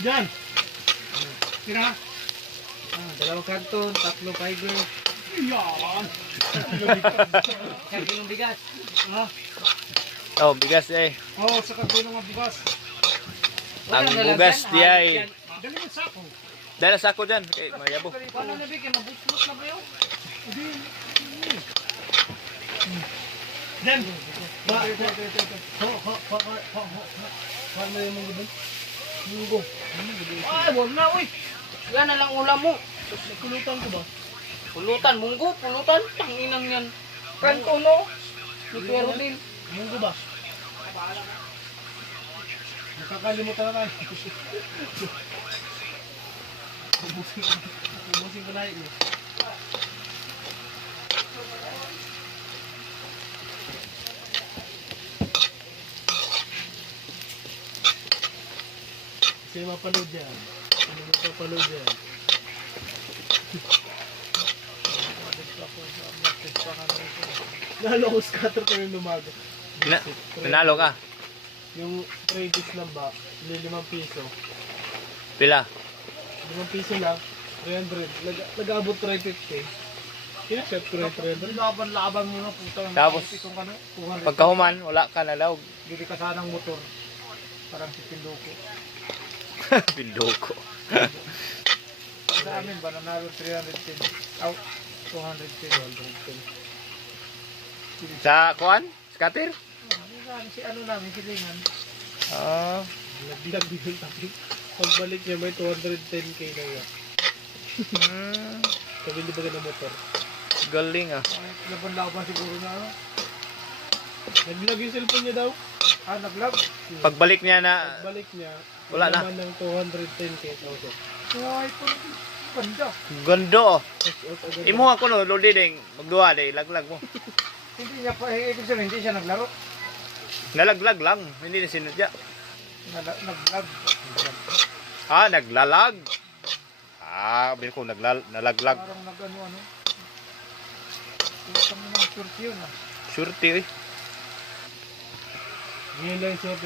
Diyan. Tira. Dalawang karton, 3 fiber. Yan. Isang kilong bigas. Oh, bigas eh. Oh, sa kagulong ng bugas. Ang Walang bugas lalagyan, diya halos eh. yan. Dali mo sa ako. Dala sa ako dyan. Kay Mayabo. Paano na bigyan? Mabusbus na ba yun? Hindi. Diyan. Ba. Paano yung munggo doon? Munggo. Ay, wag na, uy. Yan na lang ulam mo. Pulutan ko ba? Pulutan, munggo, pulutan. Tanginang yan. Kanto, no? Ni Pero din. Munggo ba? Nakakalimutan na tayo. Ubusin ko na yun. Kasi mapanood yan. Ano mo mapanood yan? Nalo ko scatter ko yung lumago. Nanalo ka. Yung previous lang ba, 5 piso. Pila. 5 piso lang, 300. Nag-abot 350. Kaya chef ko rin 300. Laban-laban mo na, puta. Tapos, Itong ano, 200. pagkahuman, wala ka na daw. Bili ka sana ng motor. Parang si Pindoko. Pindoko. Sa amin ba, nanalo 310. Out, 210. Sa kuan? Scatter? Si ano namin, si Lingan. Ah. Nagbilang din tapi. Pagbalik niya may 210k na yan. Sabi hindi ba ng motor? Galing ah. Laban-laban siguro na ano. Naglag yung cellphone niya daw. Naglag. Pagbalik niya na, Pagbalik niya, Wala na. naman ng 210k thousand. Ay, ganda. gondo. Imo ako no, lodi ding magduwa day, laglag mo. Hindi niya pa, ibig sabihin, hindi siya naglaro. Nalaglag lang, hindi na sinudya. Naglag. Ah, naglalag. Ah, bil ko nalaglag. Parang nag-ano-ano. Ito mo ng surti yun ah. Surti eh. Ngayon lang siya